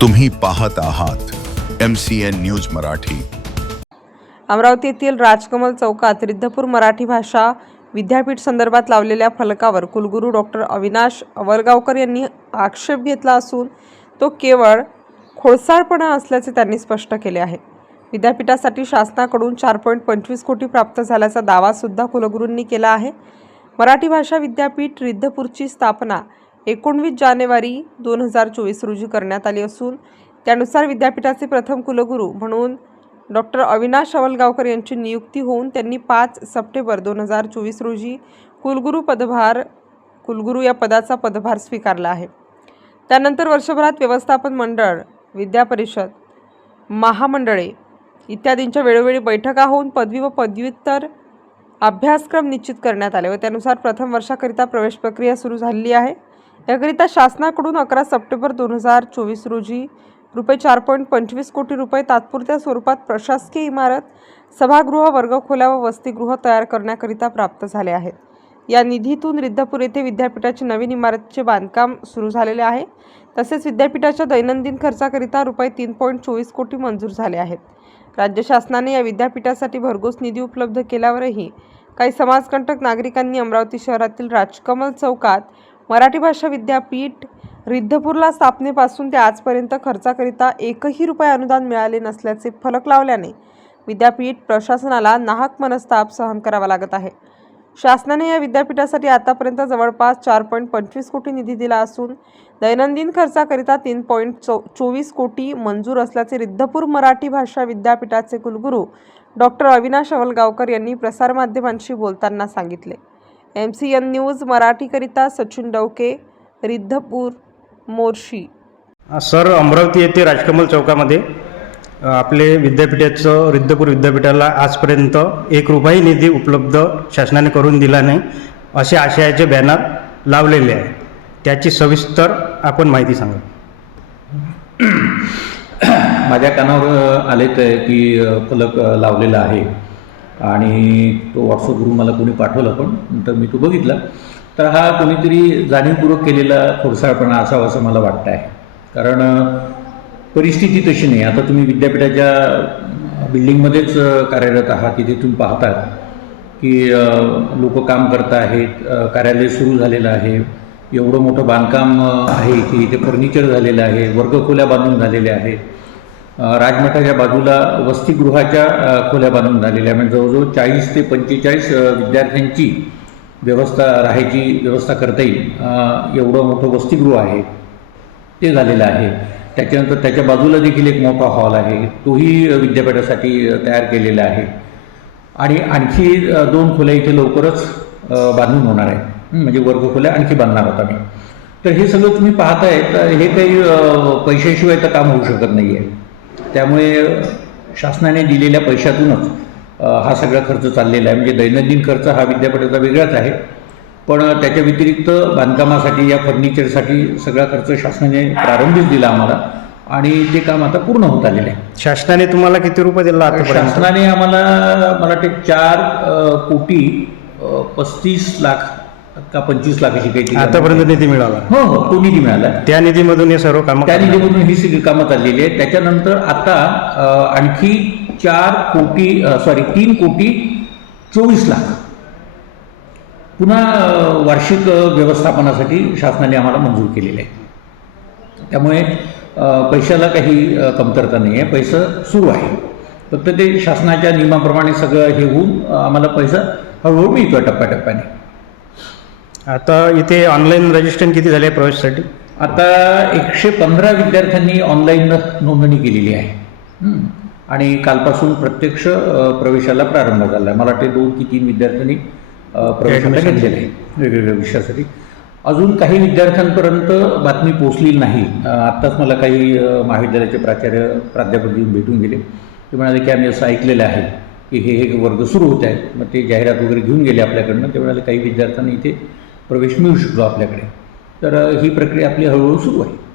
तुम्ही पाहत आहात M C N news Marathi. Amravati येथील राजकमल चौकात रिद्धपूर मराठी भाषा विद्यापीठ संदर्भात लावलेल्या फलकावर कुलगुरू डॉक्टर अविनाश अवलगावकर यांनी आक्षेप घेतला असून तो केवळ खोडसाळपणा असल्याचे त्यांनी स्पष्ट केले आहे. विद्यापीठासाठी शासनाकडून चार पॉईंट पंचवीस कोटी प्राप्त झाल्याचा दावासुद्धा कुलगुरूंनी केला आहे. मराठी भाषा विद्यापीठ रिद्धपूरची स्थापना एकोणवीस जानेवारी दोन हजार चोवीस रोजी करण्यात आली असून त्यानुसार विद्यापीठाचे प्रथम कुलगुरू म्हणून डॉक्टर अविनाश अवलगावकर यांची नियुक्ती होऊन त्यांनी पाच सप्टेंबर दोन हजार चोवीस रोजी कुलगुरू पदभार कुलगुरू या पदाचा पदभार स्वीकारला आहे. त्यानंतर वर्षभरात व्यवस्थापन मंडळ विद्यापरिषद महामंडळे इत्यादींच्या वेळोवेळी बैठका होऊन पदवी व पदव्युत्तर अभ्यासक्रम निश्चित करण्यात आले व त्यानुसार प्रथम वर्षाकरिता प्रवेश प्रक्रिया सुरू झालेली आहे. याकरिता शासनाकडून अकरा सप्टेंबर दोन हजार चोवीस रोजी रुपये चार पॉईंट पंचवीस कोटी रुपये तात्पुरत्या स्वरूपात प्रशासकीय इमारत सभागृह वर्गखोल्या व वसतिगृह तयार करण्याकरिता प्राप्त झाले आहेत. या निधीतून रिद्धपूर येथे विद्यापीठाची नवीन इमारतीचे बांधकाम सुरू झालेले आहे. तसेच विद्यापीठाच्या दैनंदिन खर्चाकरिता रुपये तीन पॉईंट चोवीस कोटी मंजूर झाले आहेत. राज्य शासनाने या विद्यापीठासाठी भरघोस निधी उपलब्ध केल्यावरही काही समाजकंटक नागरिकांनी अमरावती शहरातील राजकमल चौकात मराठी भाषा विद्यापीठ रिद्धपूरला स्थापनेपासून ते आजपर्यंत खर्चाकरिता एकही रुपये अनुदान मिळाले नसल्याचे फलक लावल्याने विद्यापीठ प्रशासनाला नाहक मनस्ताप सहन करावा लागत आहे. शासनाने या विद्यापीठासाठी आतापर्यंत जवळपास चार पॉईंट पंचवीस कोटी निधी दिला असून दैनंदिन खर्चाकरिता तीन पॉईंट चौ चोवीस कोटी मंजूर असल्याचे रिद्धपूर मराठी भाषा विद्यापीठाचे कुलगुरू डॉक्टर अविनाश अवलगावकर यांनी प्रसारमाध्यमांशी बोलताना सांगितले. एम सी एन न्यूज मराठीकरिता सचिन डवके रिद्धपूर मोर्शी. सर अमरावती येथे राजकमल चौकामध्ये आपले विद्यापीठाचं रिद्धपूर विद्यापीठाला आजपर्यंत एक रुपयाही निधी उपलब्ध शासनाने करून दिला नाही असे आशयाचे बॅनर लावलेले आहे. त्याची सविस्तर आपण माहिती सांगा. माझ्या कानावर आलेत आहे की फलक लावलेला आहे. आणि तो व्हॉट्सअपवरून मला कोणी पाठवला पण नंतर मी तो बघितला. तर हा कोणीतरी जाणीवपूर्वक केलेला खोडसाळपणा असावा असं मला वाटतं आहे. कारण परिस्थिती तशी नाही. आता तुम्ही विद्यापीठाच्या बिल्डिंगमध्येच कार्यरत आहात तिथे तुम्ही पाहतात की लोक काम करत आहेत कार्यालय सुरू झालेलं आहे. एवढं मोठं बांधकाम आहे की इथे फर्निचर झालेलं आहे वर्गखोल्या बांधून झालेल्या आहेत. राजमठाच्या बाजूला वसतिगृहाच्या खोल्या बांधून झालेल्या आहे म्हणजे जवळजवळ चाळीस ते पंचेचाळीस विद्यार्थ्यांची व्यवस्था राहायची व्यवस्था करता येईल. एवढं मोठं वसतिगृह आहे. ते झालेलं आहे. त्याच्यानंतर त्याच्या बाजूला देखील एक मोठा हॉल आहे. तोही विद्यापीठासाठी तयार केलेला आहे. आणि आणखी दोन खोल्या इथे लवकरच बांधून होणार आहे म्हणजे म्हणजे वर्गखोल्या आणखी बांधणार आहोत आम्ही. तर हे सगळं तुम्ही पाहताय तर हे काही पैशाशिवाय तर काम होऊ शकत नाही आहे त्यामुळे शासनाने दिलेल्या पैशातूनच हा सगळा खर्च चाललेला आहे. म्हणजे दैनंदिन खर्च हा विद्यापीठाचा वेगळाच आहे. पण त्याच्या व्यतिरिक्त बांधकामासाठी या फर्निचरसाठी सगळा खर्च शासनाने प्रारंभीच दिला आम्हाला आणि ते काम आता पूर्ण होत आलेलं आहे. शासनाने तुम्हाला किती रुपये दिला शासनाने आम्हाला मला वाटते चार कोटी पस्तीस लाख का पंचवीस लाखाची काही आतापर्यंत निधी मिळाला. हो हो तो निधी मिळाला. त्या निधीमधून हे सर्व कामं त्या. निधीमधून ही सगळी कामं चाललेली आहेत. त्याच्यानंतर आता आणखी चार कोटी सॉरी तीन कोटी चोवीस लाख. पुन्हा वार्षिक व्यवस्थापनासाठी शासनाने आम्हाला मंजूर केलेले आहे. त्यामुळे पैशाला काही कमतरता नाही आहे पैसा सुरू आहे. फक्त ते शासनाच्या नियमाप्रमाणे सगळं हे होऊन आम्हाला पैसा हळूहळू मिळतो टप्प्याटप्प्याने. आता इथे ऑनलाईन रजिस्ट्रेशन किती झाले प्रवेशसाठी? आता एकशे पंधरा विद्यार्थ्यांनी ऑनलाईन नोंदणी केलेली आहे. आणि कालपासून प्रत्यक्ष प्रवेशाला प्रारंभ झाला आहे. मला वाटते दोन की तीन विद्यार्थ्यांनी प्रवेशाला घेतलेले आहे. वेगवेगळ्या विषयासाठी. अजून काही विद्यार्थ्यांपर्यंत बातमी पोचलेली नाही. आत्ताच मला काही महाविद्यालयाचे प्राचार्य प्राध्यापक येऊन भेटून गेले. ते म्हणाले की आम्ही असं ऐकलेलं आहे की हे हे वर्ग सुरू होत आहेत. मग ते जाहिरात वगैरे घेऊन गेले आपल्याकडनं. ते म्हणाले काही विद्यार्थ्यांना इथे प्रवेश मिळू शकतो आपल्याकडे. तर ही प्रक्रिया आपली हळूहळू सुरू आहे.